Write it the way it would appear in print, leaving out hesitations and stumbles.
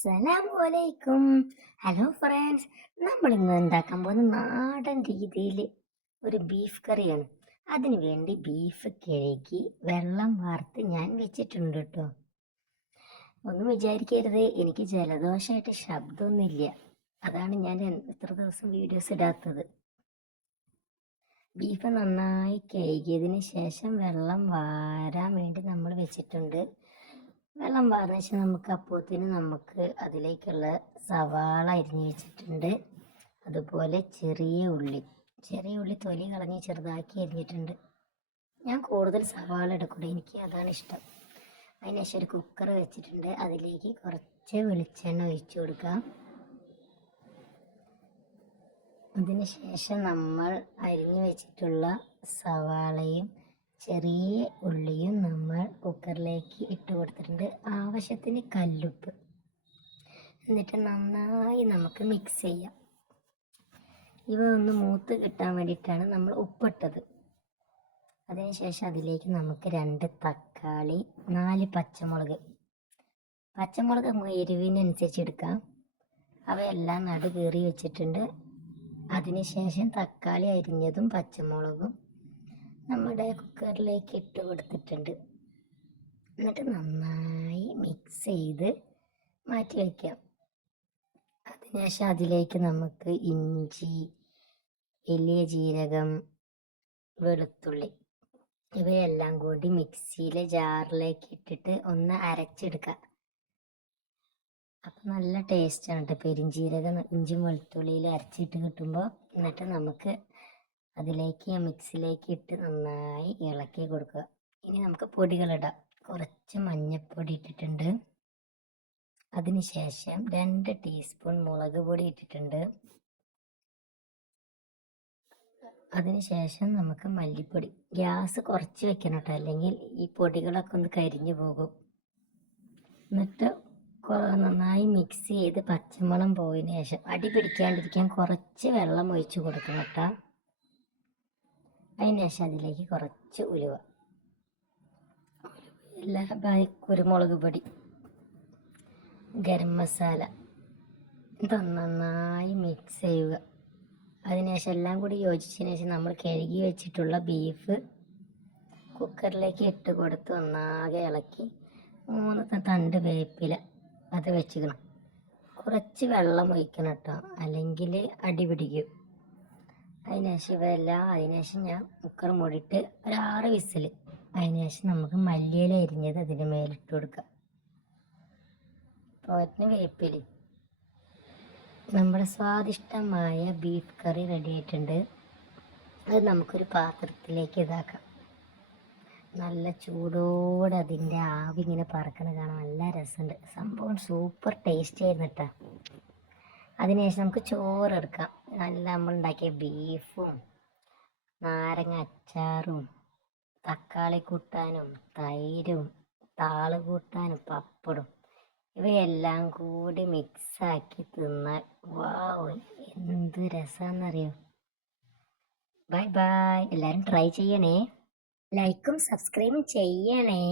അസ്സലാമലൈക്കും. Hello friends, നമ്മൾ ഇന്ന് ഉണ്ടാക്കാൻ പോകുന്ന നാടൻ രീതിയിൽ ഒരു ബീഫ് കറിയാണ്. അതിനു വേണ്ടി ബീഫ് കഴുകി വെള്ളം വാർത്ത് ഞാൻ വെച്ചിട്ടുണ്ട് കേട്ടോ. ഒന്നും വിചാരിക്കരുത്, എനിക്ക് ജലദോഷമായിട്ട് ശബ്ദമൊന്നുമില്ല, അതാണ് ഞാൻ ഇത്ര ദിവസം വീഡിയോസ് ഇടാത്തത്. ബീഫ് നന്നായി കഴുകിയതിന് ശേഷം വെള്ളം വാരാൻ വേണ്ടി നമ്മൾ വെച്ചിട്ടുണ്ട്. വെള്ളം വാർന്ന ശേഷം നമുക്ക് അതിലേക്കുള്ള സവാള അരിഞ്ഞ് വെച്ചിട്ടുണ്ട്. അതുപോലെ ചെറിയ ഉള്ളി തൊലി കളഞ്ഞ് ചെറുതാക്കി അരിഞ്ഞിട്ടുണ്ട്. ഞാൻ കൂടുതൽ സവാള എടുക്കൂടെ, എനിക്ക് അതാണ് ഇഷ്ടം. അതിനുശേഷം ഒരു കുക്കർ വെച്ചിട്ടുണ്ട്. അതിലേക്ക് കുറച്ച് വെളിച്ചെണ്ണ ഒഴിച്ചു കൊടുക്കാം. അതിനുശേഷം നമ്മൾ അരിഞ്ഞു വെച്ചിട്ടുള്ള സവാളയും ചെറിയ ഉള്ളിയും നമ്മൾ കുക്കറിലേക്ക് ഇട്ട് കൊടുത്തിട്ടുണ്ട്. ആവശ്യത്തിന് കല്ലുപ്പ്. എന്നിട്ട് നന്നായി നമുക്ക് മിക്സ് ചെയ്യാം. ഇവ ഒന്ന് മൂത്ത് കിട്ടാൻ വേണ്ടിയിട്ടാണ് നമ്മൾ ഉപ്പിട്ടത്. അതിനുശേഷം അതിലേക്ക് നമുക്ക് 2 തക്കാളി, 4 പച്ചമുളക് നമുക്ക് എരിവിനനുസരിച്ച് എടുക്കാം. അവയെല്ലാം നടുകീറി വെച്ചിട്ടുണ്ട്. അതിനുശേഷം തക്കാളി അരിഞ്ഞതും പച്ചമുളകും നമ്മുടെ കുക്കറിലേക്ക് ഇട്ട് കൊടുത്തിട്ടുണ്ട്. എന്നിട്ട് നന്നായി മിക്സ് ചെയ്ത് മാറ്റി വയ്ക്കാം. അതിനുശേഷം അതിലേക്ക് നമുക്ക് ഇഞ്ചി, വലിയ ജീരകം, വെളുത്തുള്ളി ഇവയെല്ലാം കൂടി മിക്സിയിലെ ജാറിലേക്ക് ഇട്ടിട്ട് ഒന്ന് അരച്ചെടുക്കുക. അപ്പം നല്ല ടേസ്റ്റാണ് കേട്ടോ. പെരിഞ്ജീരകം ഇഞ്ചിയും വെളുത്തുള്ളിയിൽ അരച്ചിട്ട് കിട്ടുമ്പോൾ. എന്നിട്ട് നമുക്ക് അതിലേക്ക് മിക്സിയിലേക്ക് ഇട്ട് നന്നായി ഇളക്കി കൊടുക്കുക. ഇനി നമുക്ക് പൊടികളിടാം. കുറച്ച് മഞ്ഞൾപ്പൊടി ഇട്ടിട്ടുണ്ട്. അതിനുശേഷം 2 ടീസ്പൂൺ മുളക് പൊടി ഇട്ടിട്ടുണ്ട്. അതിനുശേഷം നമുക്ക് മല്ലിപ്പൊടി. ഗ്യാസ് കുറച്ച് വെക്കണം കേട്ടോ, അല്ലെങ്കിൽ ഈ പൊടികളൊക്കെ ഒന്ന് കരിഞ്ഞു പോകും. എന്നിട്ട് നന്നായി മിക്സ് ചെയ്ത് പച്ചമണം പോയതിന് ശേഷം അടി പിടിക്കാണ്ടിരിക്കാൻ കുറച്ച് വെള്ളം ഒഴിച്ച് കൊടുക്കണം കേട്ടോ. അതിനുശേഷം അതിലേക്ക് കുറച്ച് ഉലുവ, കുരുമുളക് പൊടി, ഗരം മസാല ഇതൊന്ന് നന്നായി മിക്സ് ചെയ്യുക. അതിനുശേഷം എല്ലാം കൂടി യോജിച്ചതിന് ശേഷം നമ്മൾ കഴുകി വെച്ചിട്ടുള്ള ബീഫ് കുക്കറിലേക്ക് ഇട്ട് കൊടുത്ത് ഒന്നാകെ ഇളക്കി 3 തണ്ട് വേപ്പില അത് വെച്ചിക്കണം. കുറച്ച് വെള്ളം ഒഴിക്കണം കേട്ടോ, അല്ലെങ്കിൽ അടി പിടിക്കും. അതിനുശേഷം ഞാൻ കുക്കർ മൂടിയിട്ട് ഒരു 6 വിസിൽ. അതിനുശേഷം നമുക്ക് മല്ലിയില അരിഞ്ഞത് അതിന് മേലിട്ട് കൊടുക്കാം. പോത്തിന് വേപ്പില. നമ്മുടെ സ്വാദിഷ്ടമായ ബീഫ് കറി റെഡി ആയിട്ടുണ്ട്. അത് നമുക്കൊരു പാത്രത്തിലേക്ക് ഇതാക്കാം. നല്ല ചൂടോടെ അതിൻ്റെ ആവി ഇങ്ങനെ പറക്കണ കാണാൻ നല്ല രസമുണ്ട്. സംഭവം സൂപ്പർ ടേസ്റ്റ് ആയിരുന്നു കേട്ടോ. അതിനുശേഷം നമുക്ക് ചോറെടുക്കാം. നല്ല നമ്മളുണ്ടാക്കിയ ബീഫും നാരങ്ങ അച്ചാറും തക്കാളി കൂട്ടാനും തൈരും താള് കൂട്ടാനും പപ്പടും ഇവയെല്ലാം കൂടി മിക്സാക്കി തിന്നാൽ വാവ്, എന്ത് രസമാണെന്നറിയോ. Bye bye. എല്ലാവരും ട്രൈ ചെയ്യണേ, ലൈക്കും സബ്സ്ക്രൈബും ചെയ്യണേ.